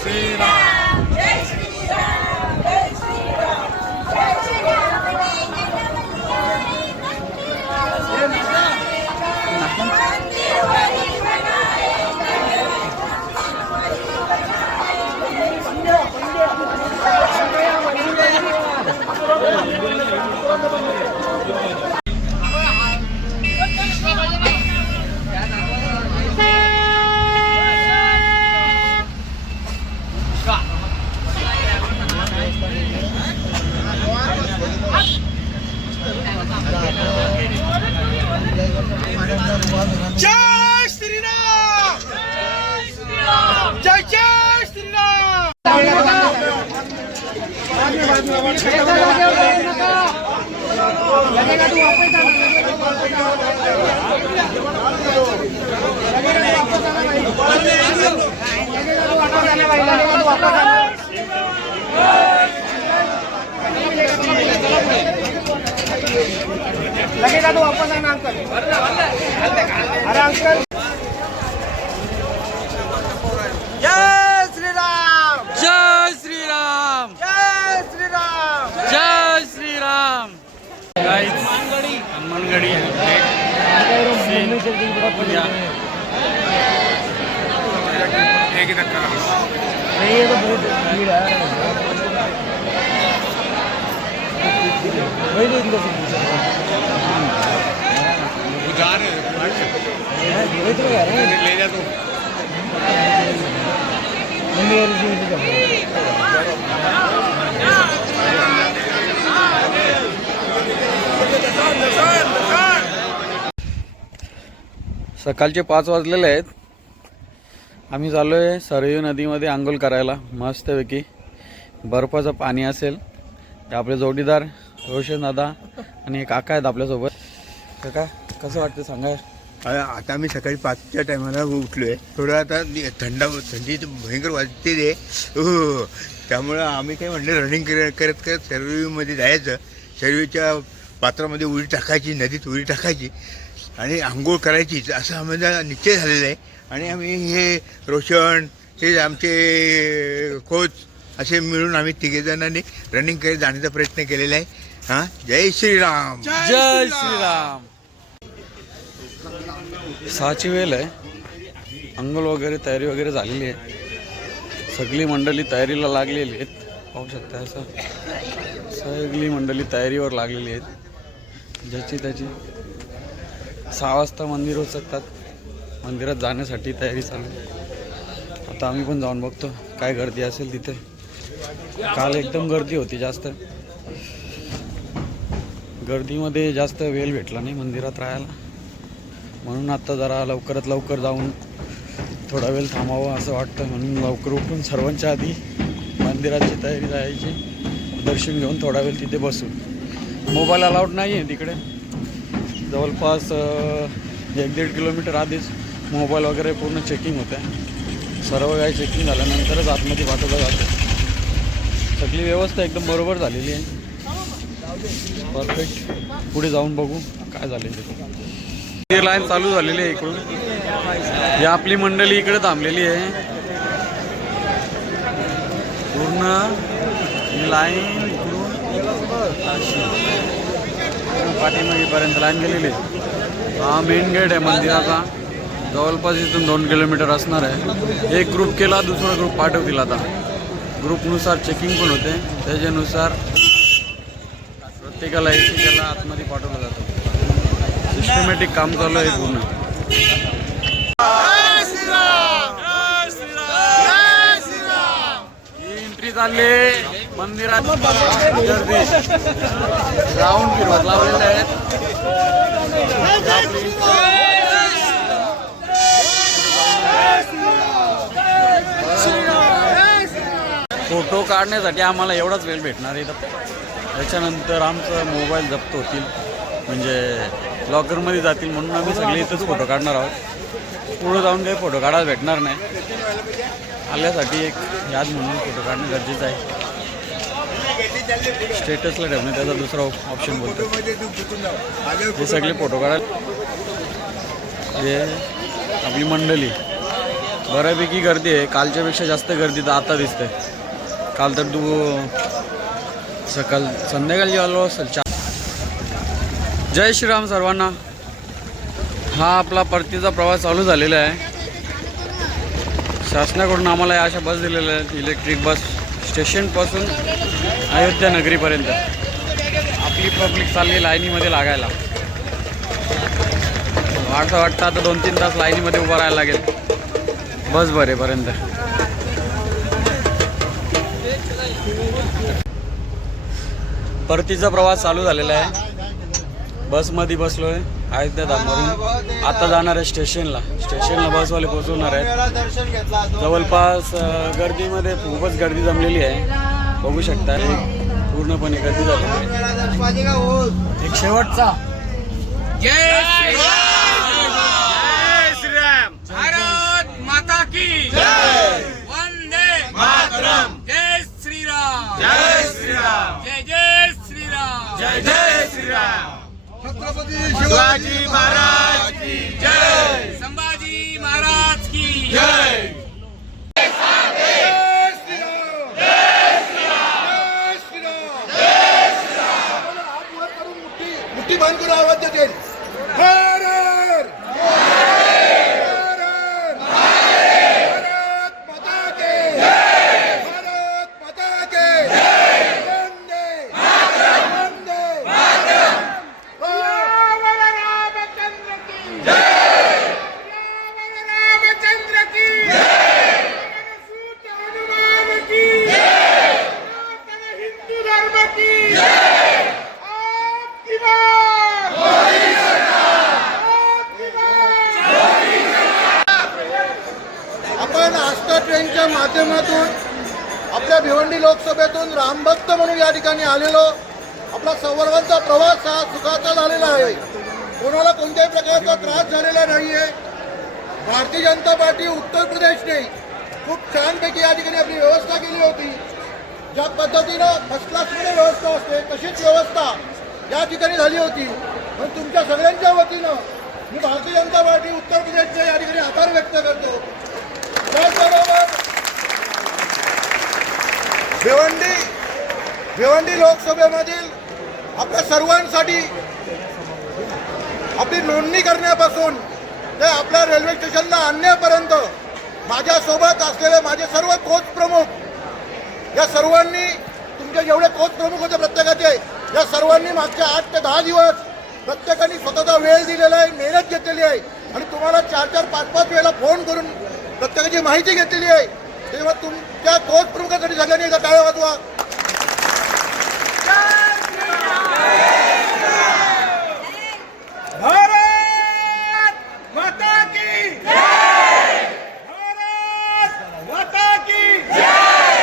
श्रीराम जय श्रीराम जय श्रीराम जय लगेगा तो वापस आना अंकल। अरे अंकल जय श्री राम जय श्री राम जय श्री राम जय श्री राम। गाइस हनुमानगढ़ी नहीं ये तो बहुत भीड़ है। वही तो इनका जा रहे वही तो कह रहे हैं ले जा तू सकाळचे 5 वाजलेले आहेत। आम्ही चाललो आहे सरयू नदीमध्ये आंघोळ करायला। मस्तपैकी बर्फाचं पाणी असेल। ते आपले जोडीदार रोशन दादा आणि काका आहेत आपल्यासोबत। काका कसं वाटतं सांगा। आता आम्ही सकाळी 5च्या टायमाला उठलोय। थोडं आता थंडी भयंकर वाजते रे हो, त्यामुळं आम्ही काय म्हटलं रनिंग करत करत सरयूमध्ये जायचं। सरयूच्या पात्रामध्ये उडी टाकायची, नदीत उडी टाकायची आणि आंघोळ करायचीच असं आम्हाला निश्चय झालेला आहे। आणि आम्ही हे रोशन हे आमचे कोच असे मिळून आम्ही तिघेजणांनी रनिंग करत जाण्याचा प्रयत्न केलेला आहे। हां जय श्रीराम जय श्रीराम। 6ची वेळ आहे। आंघोळ वगैरे तयारी वगैरे झालेली आहे। सगळी मंडळी तयारीला लागलेली आहेत। पाहू शकता असं सगळी मंडळी तयारीवर लागलेली आहेत। ज्याची त्याची 6 वाजता मंदिर उचकतात। मंदिरात जाण्यासाठी तयारी चालू आहे। आता आम्ही पण जाऊन बघतो काय गर्दी असेल तिथे। काल एकदम गर्दी होती जास्त। गर्दीमध्ये जास्त वेळ भेटला नाही मंदिरात राहायला, म्हणून आता जरा लवकरात लवकर जाऊन थोडा वेळ थांबावं असं वाटतं। म्हणून लवकर उठून सर्वांच्या आधी मंदिराची तयारी जायची। दर्शन घेऊन थोडा वेळ तिथे बसून। मोबाईल अलाउड नाही आहे तिकडे। जवळपास 1-1.5 किलोमीटर आधीच मोबाईल वगैरे पूर्ण चेकिंग होतं। सर्व काही चेकिंग झाल्यानंतरच आतमध्ये पाठवलं जातं। सगळी व्यवस्था एकदम बरोबर झालेली आहे, परफेक्ट। पुढे जाऊन बघू काय झालेलं ते। ही लाईन चालू झालेली आहे इकडून। ही आपली मंडळी इकडे थांबलेली आहे। पूर्ण ही लाईन इकडून पाठीमागेपर्यंत लाईन गेलेली आहे। हा मेन गेट आहे मंदिराचा। जवळपास इथून 2 किलोमीटर असणार आहे। एक ग्रुप केला, दुसरा ग्रुप पाठवतील। आता ग्रुपनुसार चेकिंग पण होते, त्याच्यानुसार प्रत्येकाला एकेकाला आतमध्ये पाठवलं जातं। सिस्टमॅटिक काम चालू आहे पूर्ण। ही एंट्री चालली मंदिरात। गर्दी राऊंड फिरवत लावलेले आहेत। फोटो काढण्यासाठी आम्हाला एवढाच वेळ भेटणार आहे। त्याच्यानंतर आमचं मोबाईल जप्त होतील, म्हणजे लॉकरमध्ये जातील। म्हणून आम्ही सगळे इथंच फोटो काढणार आहोत। पुढे जाऊन काही फोटो काढायला भेटणार नाही। आल्यासाठी एक याद म्हणून फोटो काढणं गरजेचं आहे। स्टेटसला ठेवणं त्याचा दुसरा ऑप्शन बोलतो। हे सगळे फोटो काढायला हे आपली मंडळी बऱ्यापैकी गर्दी आहे. कालच्यापेक्षा जास्त गर्दी तर आता दिसते. काल तर संध्याकाळी आलो असेल. जय श्रीराम सर्वांना. हा आपला परतीचा प्रवास चालू झालेला आहे. शासनाकडून आम्हाला या अशा बस दिलेल्या आहेत, इलेक्ट्रिक बस. स्टेशनपासून अयोध्या नगरीपर्यंत आपली पब्लिक चालली लाईनीमध्ये लागायला. वाटतं आता 2-3 तास लाईनीमध्ये उभं राहायला लागेल बस भरेपर्यंत. परतीचा प्रवास चालू झालेला आहे. बसमध्ये बसलो आहे अयोध्या धामवरून. आता जाणार आहे स्टेशनला बसवाले पोहोचवणार आहेत. जवळपास गर्दीमध्ये खूपच गर्दी जमलेली आहे. बघू शकता पूर्णपणे गर्दी झाली. एक शेवटचा जय श्रीराम. भारत माता की जय. वंदे मातरम. जय श्रीराम. जय श्रीराम. जय जय श्रीराम. जय जय श्रीराम. छत्रपती शिवाजी महाराज की जय. संभाजी महाराज की जय. मुट्ठी बंद करून आवाज देते. भारत माता के भारत माता के वंदे वंदे रामचंद्र की जय. रामचंद्र की जय. हनुमान की जय. हिंदू धर्म की जय. आपकी बात मोदी सरकार. आपकी बात. आपण आस्था ट्रेनच्या माध्यमातून आपल्या भिवंडी लोकसभेतून रामभक्त म्हणून या ठिकाणी आलेलो. आपला संवर्गांचा प्रवास हा सुखाचा झालेला आहे. कोणाला कोणत्याही प्रकारचा त्रास झालेला नाही आहे. भारतीय जनता पार्टी उत्तर प्रदेशने खूप छानपैकी या ठिकाणी आपली व्यवस्था केली होती. ज्या पद्धतीनं फर्स्ट क्लासमध्ये व्यवस्था असते तशीच व्यवस्था या ठिकाणी झाली होती. पण तुमच्या सगळ्यांच्या वतीनं मी भारतीय जनता पार्टी उत्तर प्रदेशचे या ठिकाणी आभार व्यक्त करतो. त्याचबरोबर भिवंडी लोकसभेमधील आपल्या सर्वांसाठी आपली नोंदणी करण्यापासून ते आपल्या रेल्वे स्टेशनला आणण्यापर्यंत माझ्यासोबत असलेले माझे सर्व कोच प्रमुख या सर्वांनी, तुमचे जेवढे कोच प्रमुख होते प्रत्येकाचे, या सर्वांनी मागच्या 8 ते 10 दिवस प्रत्येकाने स्वतःचा वेळ दिलेला आहे, मेहनत घेतलेली आहे आणि तुम्हाला 4-4, 5-5 वेळेला फोन करून प्रत्येकाची माहिती घेतलेली आहे. तेव्हा तुमच्या कोच प्रमुखासाठी सगळ्यांनी एकदा टाळ्या वाजवा. भारत माता की जय. भारत माता की जय.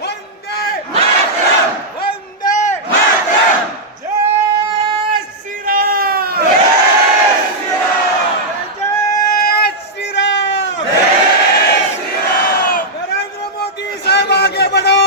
वंदे मातरम. वंदे मातरम. जय श्रीराम. जय श्रीराम. जय श्रीराम. जय श्रीराम. नरेंद्र मोदी साहब आगे बढ़ो.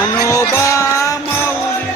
ज्ञानोबा माऊली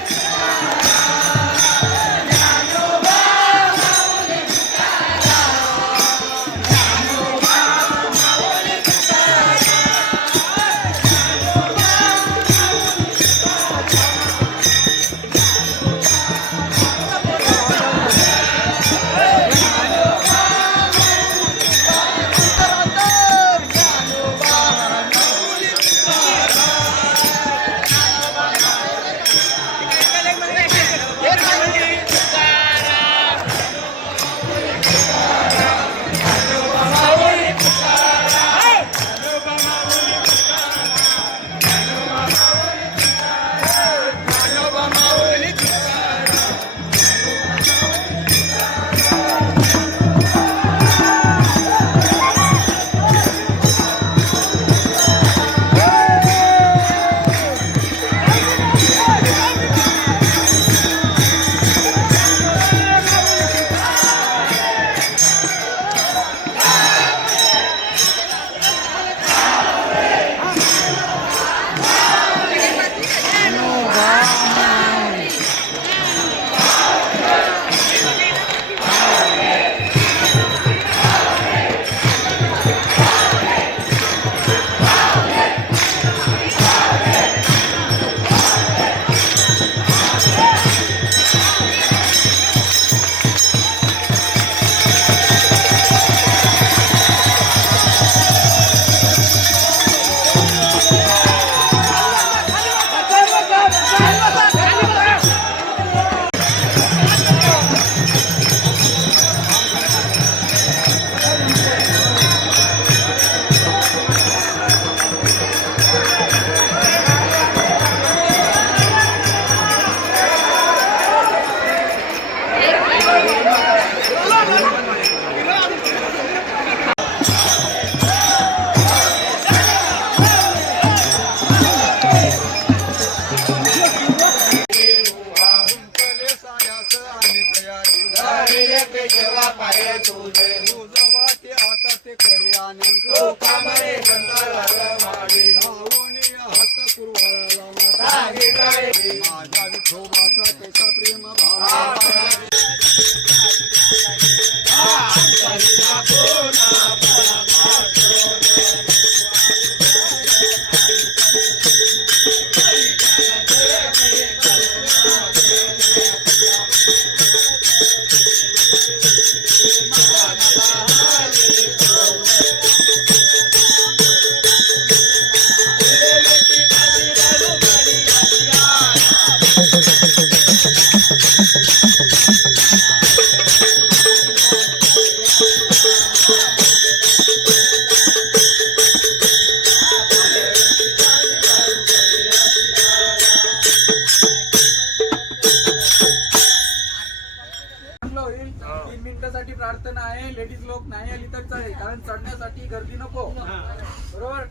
प्रार्थना आहे. लेडीज लोक नाही आली तर चालेल, कारण चढण्यासाठी गर्दी नको. बरोबर,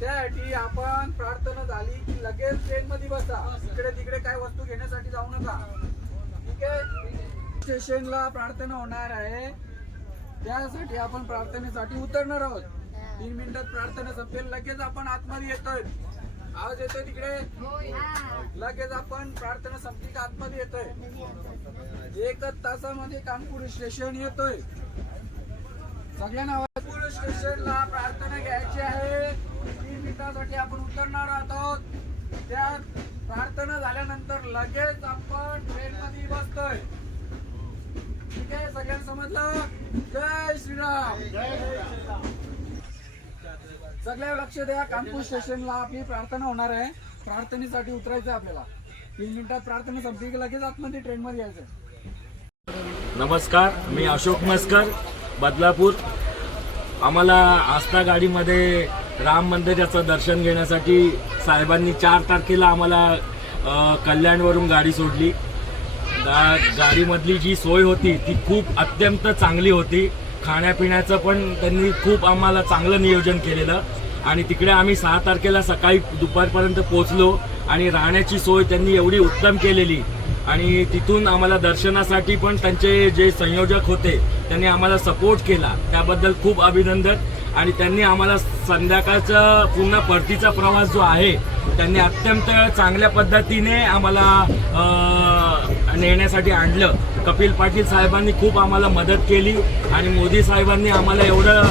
त्यासाठी आपण प्रार्थना झाली की लगेच ट्रेन मध्ये बसा. इकडे तिकडे काय वस्तू घेण्यासाठी जाऊ नका. ठीक आहे. स्टेशनला प्रार्थना होणार आहे, त्यासाठी आपण प्रार्थनेसाठी उतरणार आहोत. 3 मिनिटात प्रार्थना संपेल, लगेच आपण आतमध्ये येतोय. आवाज येतोय तिकडे? लगेच आपण प्रार्थना संपली का आतमध्ये येतोय. 1 तासामध्ये कानपूर स्टेशन येतोय. सगळ्यांना कानपूर स्टेशनला प्रार्थना घ्यायची आहे. 3 मिनिटासाठी आपण उतरणार आहोत. त्या प्रार्थना झाल्यानंतर लगेच आपण ट्रेन मध्ये बसतोय. ठीक आहे, सगळ्यांना समजलं? जय श्रीराम. सगळ्या लक्ष द्या. कानपूर स्टेशनला आपली प्रार्थना होणार आहे. प्रार्थनेसाठी उतरायचं आपल्याला. 3 मिनिटात प्रार्थना संपली की लगेच आतमध्ये ट्रेन मध्ये यायचं. नमस्कार, मी अशोक मस्कर, बदलापूर. आम्हाला आस्था गाडीमध्ये राम मंदिराचं दर्शन घेण्यासाठी साहेबांनी 4 तारखेला आम्हाला कल्याणवरून गाडी सोडली. गाडीमधली जी सोय होती ती खूप अत्यंत चांगली होती. खाण्यापिण्याचं पण त्यांनी खूप आम्हाला चांगलं नियोजन केलेलं आणि तिकडे आम्ही 6 तारखेला सकाळी दुपारपर्यंत पोहोचलो आणि राहण्याची सोय त्यांनी एवढी उत्तम केलेली आणि तिथून आम्हाला दर्शनासाठी पण त्यांचे जे संयोजक होते त्यांनी आम्हाला सपोर्ट केला, त्याबद्दल खूप अभिनंदन. आणि त्यांनी आम्हाला संध्याकाळचा पुन्हा परतीचा प्रवास जो आहे त्यांनी अत्यंत चांगल्या पद्धतीने आम्हाला नेण्यासाठी आणलं. कपिल पाटील साहेबांनी खूप आम्हाला मदत केली आणि मोदी साहेबांनी आम्हाला एवढं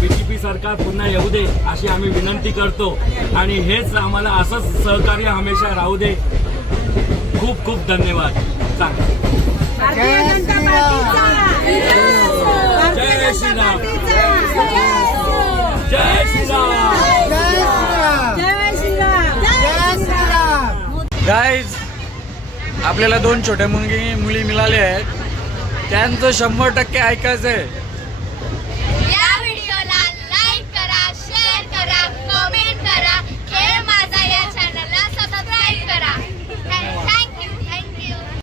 BJP सरकार पुन्हा येऊ दे अशी आम्ही विनंती करतो आणि हेच आम्हाला असंच सहकार्य हमेशा राहू दे. खूप खूप धन्यवाद. भारतीय जनता पार्टीचा जय श्रीराम. जय श्रीराम. जय श्रीराम. गाईज आपल्याला 2 छोट्या मुली मिळाल्या आहेत. त्यांचं 100% ऐकायचं आहे.